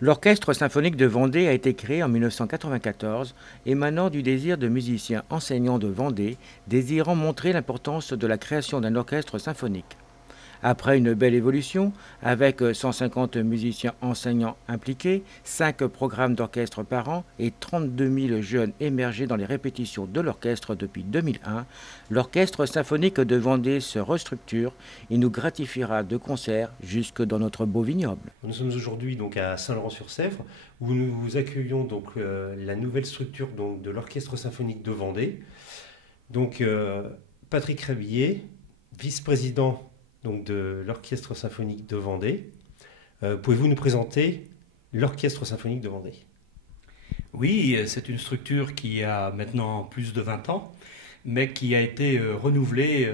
L'Orchestre symphonique de Vendée a été créé en 1994, émanant du désir de musiciens enseignants de Vendée, désirant montrer l'importance de la création d'un orchestre symphonique. Après une belle évolution, avec 150 musiciens enseignants impliqués, 5 programmes d'orchestre par an et 32 000 jeunes émergés dans les répétitions de l'orchestre depuis 2001, l'Orchestre symphonique de Vendée se restructure et nous gratifiera de concerts jusque dans notre beau vignoble. Nous sommes aujourd'hui donc à Saint-Laurent-sur-Sèvre où nous accueillons donc la nouvelle structure donc, de l'Orchestre symphonique de Vendée. Donc Patrick Rébillet, vice-président donc, de l'Orchestre symphonique de Vendée. Pouvez-vous nous présenter l'Orchestre symphonique de Vendée? Oui, c'est une structure qui a maintenant plus de 20 ans, mais qui a été renouvelée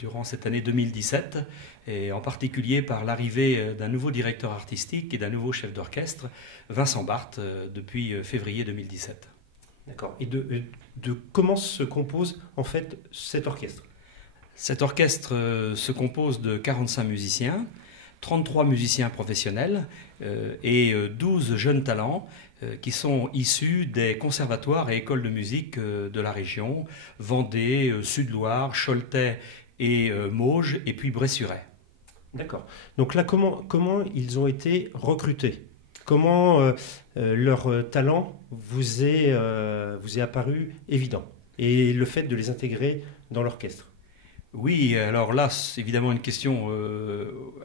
durant cette année 2017, et en particulier par l'arrivée d'un nouveau directeur artistique et d'un nouveau chef d'orchestre, Vincent Barthes, depuis février 2017. D'accord. Et de comment se compose en fait cet orchestre? Cet orchestre se compose de 45 musiciens, 33 musiciens professionnels et 12 jeunes talents qui sont issus des conservatoires et écoles de musique de la région, Vendée, Sud-Loire, Choletais et Mauges, et puis Bressuret. D'accord. Donc là, comment ils ont été recrutés? Comment leur talent vous est apparu évident? Et le fait de les intégrer dans l'orchestre? Oui, alors là, c'est évidemment une question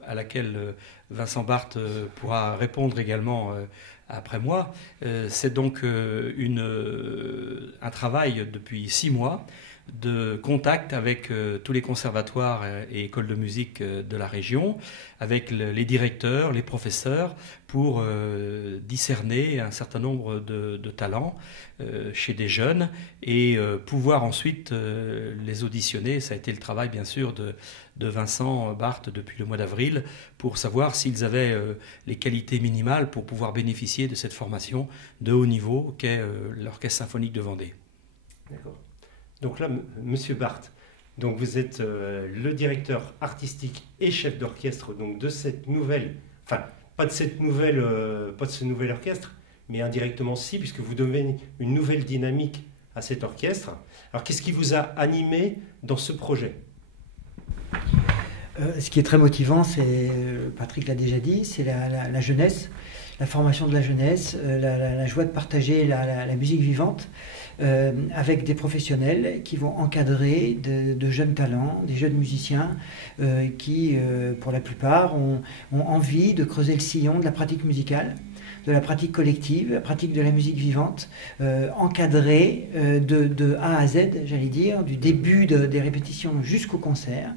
à laquelle Vincent Barthes pourra répondre également après moi. C'est donc un travail depuis 6 mois de contact avec tous les conservatoires et écoles de musique de la région, avec les directeurs, les professeurs, pour discerner un certain nombre de talents chez des jeunes et pouvoir ensuite les auditionner. Ça a été le travail bien sûr de Vincent Barthes depuis le mois d'avril pour savoir s'ils avaient les qualités minimales pour pouvoir bénéficier de cette formation de haut niveau qu'est l'Orchestre symphonique de Vendée. D'accord. Donc là, Monsieur Barthes, donc vous êtes le directeur artistique et chef d'orchestre donc de cette nouvelle, enfin pas de ce nouvel orchestre, mais indirectement si, puisque vous donnez une nouvelle dynamique à cet orchestre. Alors qu'est-ce qui vous a animé dans ce projet? Ce qui est très motivant, c'est, Patrick l'a déjà dit, c'est la jeunesse, la formation de la jeunesse, la joie de partager la musique vivante avec des professionnels qui vont encadrer de jeunes talents, des jeunes musiciens qui, pour la plupart, ont envie de creuser le sillon de la pratique musicale, de la pratique collective, la pratique de la musique vivante, encadrée de A à Z, j'allais dire, du début des répétitions jusqu'au concert,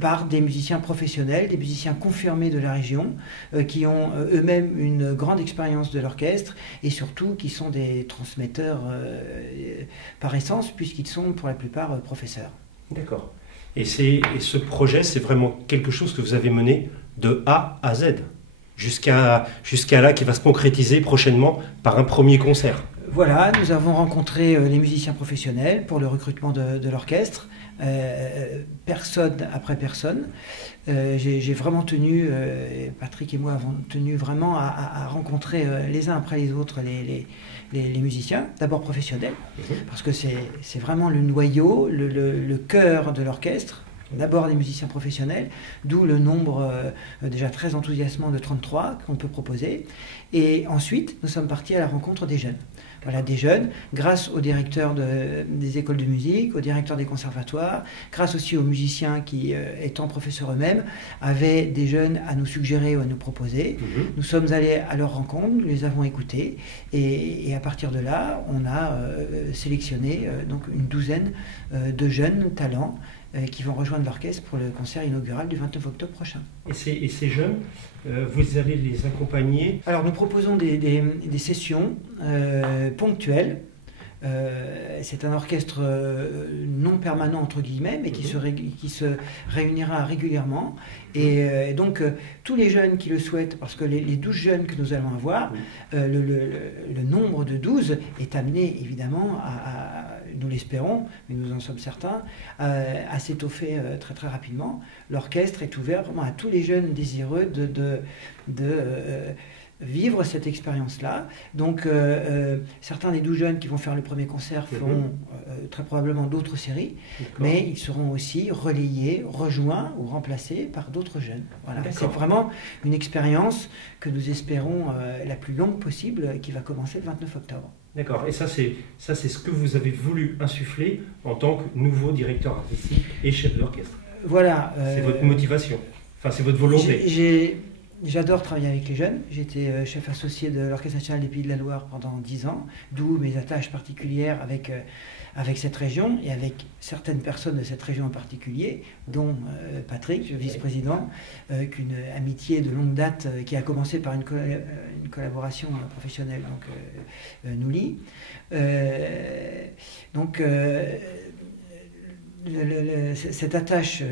par des musiciens professionnels, des musiciens confirmés de la région, qui ont eux-mêmes une grande expérience de l'orchestre et surtout qui sont des transmetteurs par essence, puisqu'ils sont pour la plupart professeurs. D'accord. Et ce projet, c'est vraiment quelque chose que vous avez mené de A à Z, jusqu'à là, qui va se concrétiser prochainement par un premier concert. Voilà, nous avons rencontré les musiciens professionnels pour le recrutement de l'orchestre, personne après personne. J'ai vraiment tenu, Patrick et moi avons tenu vraiment à rencontrer les uns après les autres les musiciens, d'abord professionnels, parce que c'est vraiment le noyau, le cœur de l'orchestre. D'abord des musiciens professionnels, d'où le nombre déjà très enthousiasmant de 33 qu'on peut proposer. Et ensuite, nous sommes partis à la rencontre des jeunes. Voilà, des jeunes, grâce aux directeurs des écoles de musique, aux directeurs des conservatoires, grâce aussi aux musiciens qui, étant professeurs eux-mêmes, avaient des jeunes à nous suggérer ou à nous proposer. Nous sommes allés à leur rencontre, nous les avons écoutés, et à partir de là, on a sélectionné donc une douzaine de jeunes talents qui vont rejoindre l'orchestre pour le concert inaugural du 29 octobre prochain. Et ces jeunes, vous allez les accompagner? Alors nous proposons des sessions ponctuelles. C'est un orchestre non permanent entre guillemets, mais qui se réunira régulièrement. Et donc tous les jeunes qui le souhaitent, parce que les 12 jeunes que nous allons avoir, le nombre de 12 est amené évidemment nous l'espérons, mais nous en sommes certains, à s'étoffer très très rapidement. L'orchestre est ouvert vraiment à tous les jeunes désireux vivre cette expérience-là. Donc, certains des 12 jeunes qui vont faire le premier concert feront très probablement d'autres séries, mais ils seront aussi relayés, rejoints ou remplacés par d'autres jeunes. Voilà. C'est vraiment une expérience que nous espérons la plus longue possible, qui va commencer le 29 octobre. D'accord, et ça c'est ce que vous avez voulu insuffler en tant que nouveau directeur artistique et chef d'orchestre. Voilà. C'est votre motivation, enfin c'est votre volonté. J'adore travailler avec les jeunes. J'étais chef associé de l'Orchestre national des Pays de la Loire pendant 10 ans, d'où mes attaches particulières avec cette région et avec certaines personnes de cette région en particulier, dont Patrick, le vice-président, qu'une amitié de longue date qui a commencé par une collaboration professionnelle nous lie. Cette attache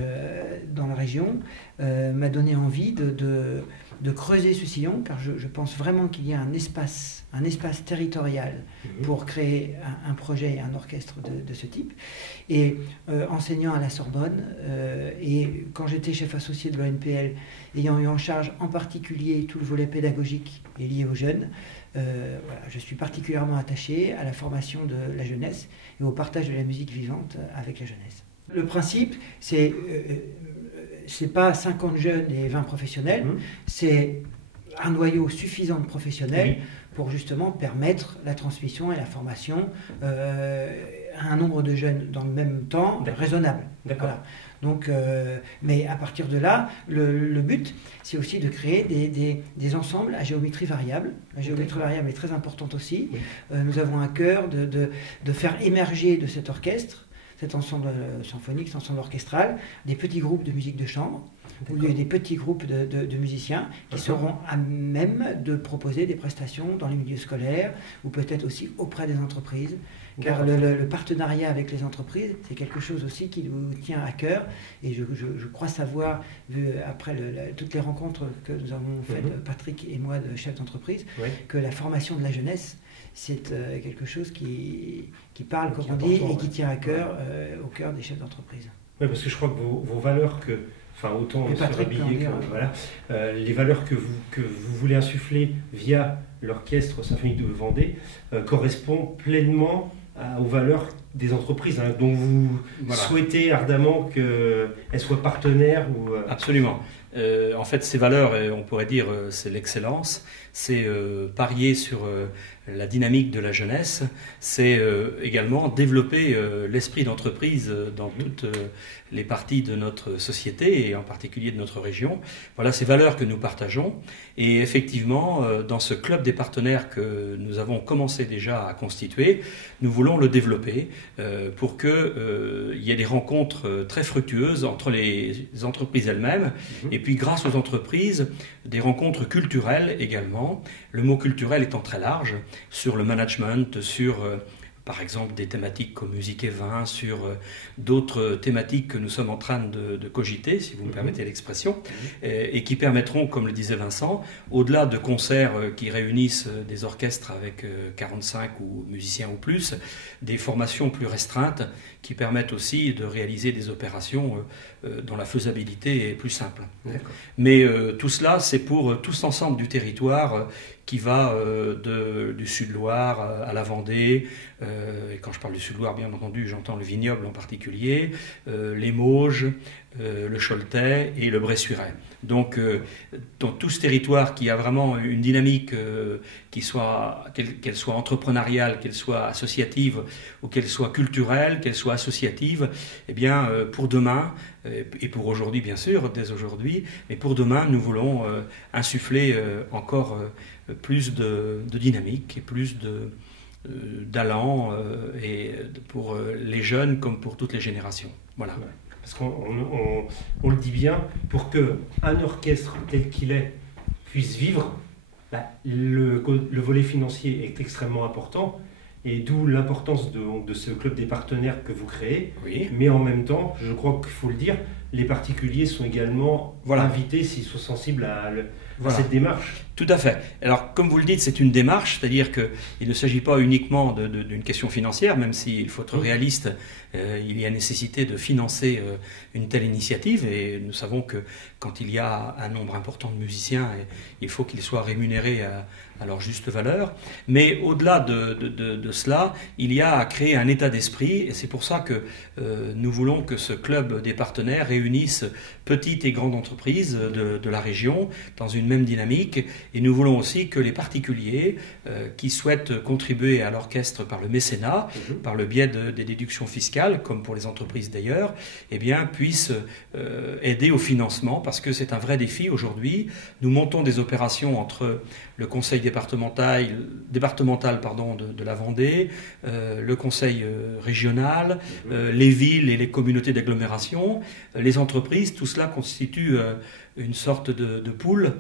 dans la région m'a donné envie de creuser ce sillon, car je pense vraiment qu'il y a un espace territorial pour créer un projet et un orchestre de ce type. Et enseignant à la Sorbonne, et quand j'étais chef associé de l'ONPL, ayant eu en charge en particulier tout le volet pédagogique et lié aux jeunes, voilà, je suis particulièrement attaché à la formation de la jeunesse et au partage de la musique vivante avec la jeunesse. Le principe, c'est pas 50 jeunes et 20 professionnels, c'est un noyau suffisant de professionnels pour justement permettre la transmission et la formation à un nombre de jeunes dans le même temps raisonnable. Voilà. Donc, mais à partir de là, le but, c'est aussi de créer des ensembles à géométrie variable. La géométrie variable est très importante aussi. Nous avons à cœur de faire émerger de cet orchestre, cet ensemble symphonique, cet ensemble orchestral, des petits groupes de musique de chambre, ou des petits groupes de musiciens qui seront à même de proposer des prestations dans les milieux scolaires, ou peut-être aussi auprès des entreprises. Car le partenariat avec les entreprises, c'est quelque chose aussi qui nous tient à cœur. Et je crois savoir, vu après toutes les rencontres que nous avons faites, Patrick et moi, de chefs d'entreprise, que la formation de la jeunesse, c'est quelque chose qui parle, comme on dit, et qui tient à cœur, au cœur des chefs d'entreprise. Oui, parce que je crois que vos valeurs, enfin autant sur habillé que voilà, les valeurs que vous voulez insuffler via l'Orchestre symphonique de Vendée correspondent pleinement aux valeurs des entreprises dont vous souhaitez ardemment qu'elles soient partenaires ou Absolument. En fait, ces valeurs, on pourrait dire, c'est l'excellence, c'est parier sur la dynamique de la jeunesse, c'est également développer l'esprit d'entreprise dans toutes les parties de notre société et en particulier de notre région. Voilà ces valeurs que nous partageons et effectivement, dans ce club des partenaires que nous avons commencé déjà à constituer, nous voulons le développer pour qu'il y ait des rencontres très fructueuses entre les entreprises elles-mêmes et puis grâce aux entreprises, des rencontres culturelles également. Le mot culturel étant très large, sur le management, sur par exemple des thématiques comme musique et vin, sur d'autres thématiques que nous sommes en train de cogiter, si vous me permettez l'expression, et qui permettront, comme le disait Vincent, au-delà de concerts qui réunissent des orchestres avec 45 ou musiciens ou plus, des formations plus restreintes qui permettent aussi de réaliser des opérations dont la faisabilité est plus simple. Mais tout cela, c'est pour tout l'ensemble du territoire qui va du Sud-Loire à la Vendée. Et quand je parle du Sud-Loire, bien entendu, j'entends le vignoble en particulier, les Mauges, le Choletais et le Bressuirais. Donc, dans tout ce territoire qui a vraiment une dynamique, qu'elle soit entrepreneuriale, qu'elle soit associative, ou qu'elle soit culturelle, qu'elle soit associative, eh bien, pour demain, et pour aujourd'hui bien sûr, dès aujourd'hui, mais pour demain, nous voulons insuffler encore plus de dynamique et plus d'allant et pour les jeunes comme pour toutes les générations. Voilà. Ouais. Parce qu'on le dit bien, pour qu'un orchestre tel qu'il est puisse vivre, le volet financier est extrêmement important, et d'où l'importance de ce club des partenaires que vous créez. Oui. Mais en même temps, je crois qu'il faut le dire, les particuliers sont également invités s'ils sont sensibles à cette démarche. Tout à fait. Alors, comme vous le dites, c'est une démarche, c'est-à-dire qu'il ne s'agit pas uniquement d'une question financière, même s'il faut être réaliste, il y a nécessité de financer une telle initiative, et nous savons que quand il y a un nombre important de musiciens, il faut qu'ils soient rémunérés à leur juste valeur. Mais au-delà de cela, il y a à créer un état d'esprit, et c'est pour ça que nous voulons que ce club des partenaires réunisse petites et grandes entreprises de la région dans une même dynamique. Et nous voulons aussi que les particuliers qui souhaitent contribuer à l'orchestre par le mécénat, par le biais des déductions fiscales, comme pour les entreprises d'ailleurs, eh bien, puissent aider au financement, parce que c'est un vrai défi aujourd'hui. Nous montons des opérations entre le conseil départemental de la Vendée, le conseil régional, les villes et les communautés d'agglomération, les entreprises. Tout cela constitue une sorte de pool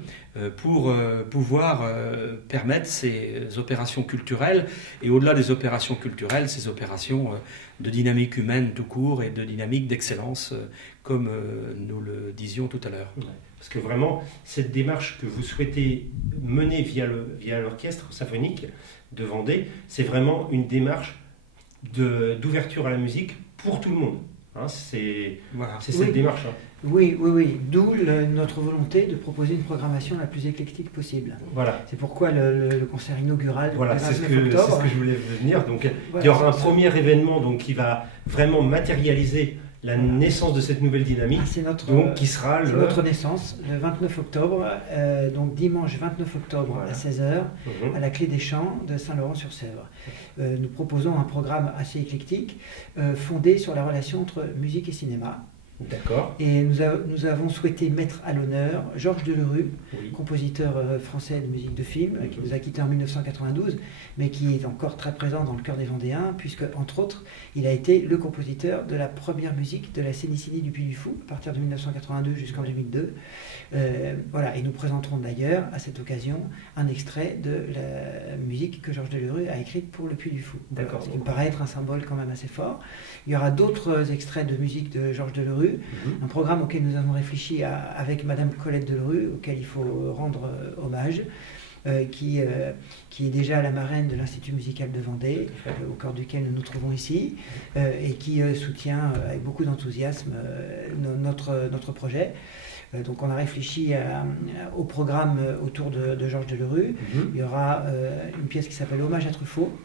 pour pouvoir permettre ces opérations culturelles, et au-delà des opérations culturelles, ces opérations de dynamique humaine tout court et de dynamique d'excellence, comme nous le disions tout à l'heure. Parce que vraiment, cette démarche que vous souhaitez mener via l'orchestre symphonique de Vendée, c'est vraiment une démarche d'ouverture à la musique pour tout le monde. Hein, c'est cette démarche. Hein. Oui. D'où notre volonté de proposer une programmation la plus éclectique possible. Voilà. C'est pourquoi le concert inaugural du 29 octobre. C'est ce que je voulais venir. Donc, il y aura un premier événement qui va vraiment matérialiser la naissance de cette nouvelle dynamique, qui sera notre naissance, le 29 octobre, donc dimanche 29 octobre à 16h, à la Clé des Champs de Saint-Laurent-sur-Sèvre. Nous proposons un programme assez éclectique, fondé sur la relation entre musique et cinéma. D'accord. Et nous avons souhaité mettre à l'honneur Georges Delerue, compositeur français de musique de film, qui nous a quittés en 1992, mais qui est encore très présent dans le cœur des Vendéens, puisque, entre autres, il a été le compositeur de la première musique de la Sénécinie du Puy du Fou, à partir de 1982 jusqu'en 2002. Et nous présenterons d'ailleurs, à cette occasion, un extrait de la musique que Georges Delerue a écrite pour le Puy du Fou. D'accord. Ce qui me paraît être un symbole quand même assez fort. Il y aura d'autres extraits de musique de Georges Delerue, un programme auquel nous avons réfléchi avec Madame Colette Delerue, auquel il faut rendre hommage, qui est déjà la marraine de l'Institut musical de Vendée, au cœur duquel nous nous trouvons ici, et qui soutient avec beaucoup d'enthousiasme notre projet. Donc on a réfléchi au programme autour de Georges Delerue. Il y aura une pièce qui s'appelle Hommage à Truffaut,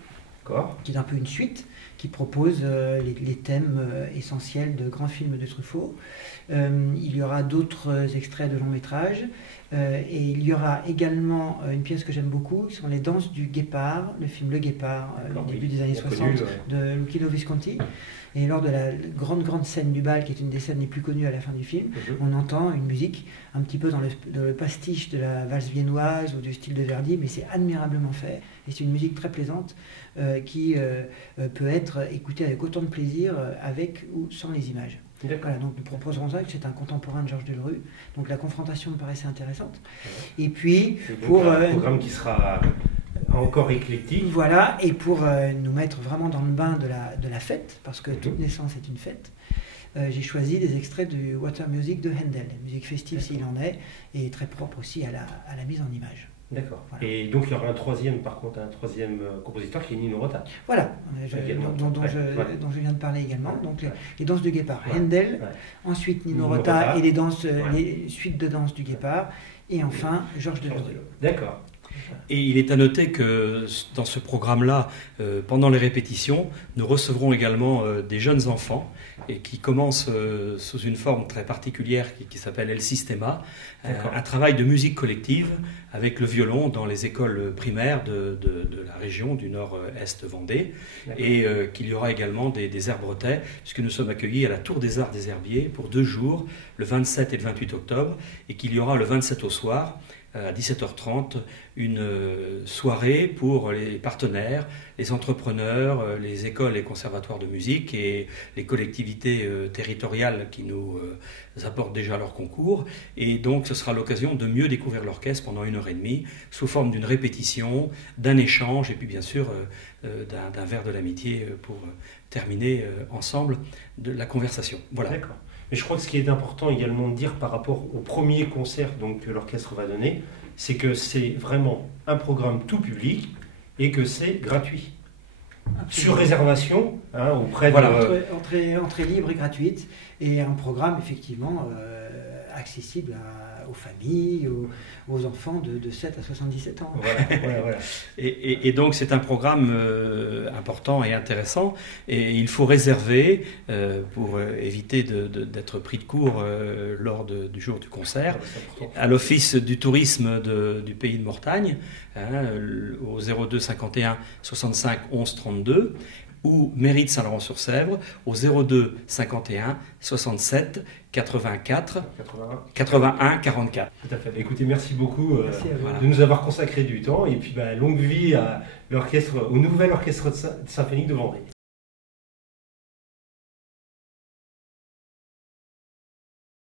qui est un peu une suite, qui propose les thèmes essentiels de grands films de Truffaut. Il y aura d'autres extraits de longs métrages. Et il y aura également une pièce que j'aime beaucoup, ce sont les Danses du Guépard, le film Le Guépard, du début des années 60, de Luchino Visconti. Et lors de la grande scène du bal, qui est une des scènes les plus connues à la fin du film, on entend une musique un petit peu dans le pastiche de la valse viennoise ou du style de Verdi, mais c'est admirablement fait. Et c'est une musique très plaisante qui peut être écoutée avec autant de plaisir avec ou sans les images. Voilà, donc nous proposerons ça, c'est un contemporain de Georges Delerue, donc la confrontation me paraissait intéressante. Et puis, pour un programme qui sera encore éclectique. Voilà, et pour nous mettre vraiment dans le bain de la fête, parce que toute naissance est une fête, j'ai choisi des extraits du Water Music de Handel, musique festive s'il en est, et très propre aussi à la mise en image. D'accord. Voilà. Et donc il y aura un troisième compositeur qui est Nino Rota. Voilà, dont je viens de parler également. Donc les danses du Guépard, Handel, ensuite Nino Rota et les suites de danses du Guépard, et enfin Georges Delerue. D'accord. Et il est à noter que dans ce programme-là, pendant les répétitions, nous recevrons également des jeunes enfants et qui commencent sous une forme très particulière qui s'appelle El Sistema, un travail de musique collective avec le violon dans les écoles primaires de la région du nord-est Vendée, et qu'il y aura également des airs bretets, puisque nous sommes accueillis à la Tour des Arts des Herbiers pour 2 jours, le 27 et le 28 octobre, et qu'il y aura le 27 au soir, à 17h30, une soirée pour les partenaires, les entrepreneurs, les écoles et conservatoires de musique et les collectivités territoriales qui nous apportent déjà leur concours. Et donc ce sera l'occasion de mieux découvrir l'orchestre pendant 1h30 sous forme d'une répétition, d'un échange et puis bien sûr d'un verre de l'amitié pour terminer ensemble de la conversation. Voilà. D'accord. Mais je crois que ce qui est important également de dire par rapport au premier concert donc, que l'orchestre va donner, c'est que c'est vraiment un programme tout public et que c'est gratuit. Sur réservation, hein, auprès de... Entrée libre et gratuite, et un programme effectivement accessible aux familles, aux enfants de 7 à 77 ans. Voilà. Et donc c'est un programme important et intéressant, et il faut réserver pour éviter d'être pris de court lors du jour du concert, à l'Office du tourisme du pays de Mortagne, hein, au 02 51 65 11 32, ou mairie de Saint-Laurent-sur-Sèvre au 02 51 67 84 81 44. Tout à fait. Écoutez, merci beaucoup Merci de nous avoir consacré du temps, et puis longue vie à l'orchestre, au nouvel orchestre symphonique de Vendée.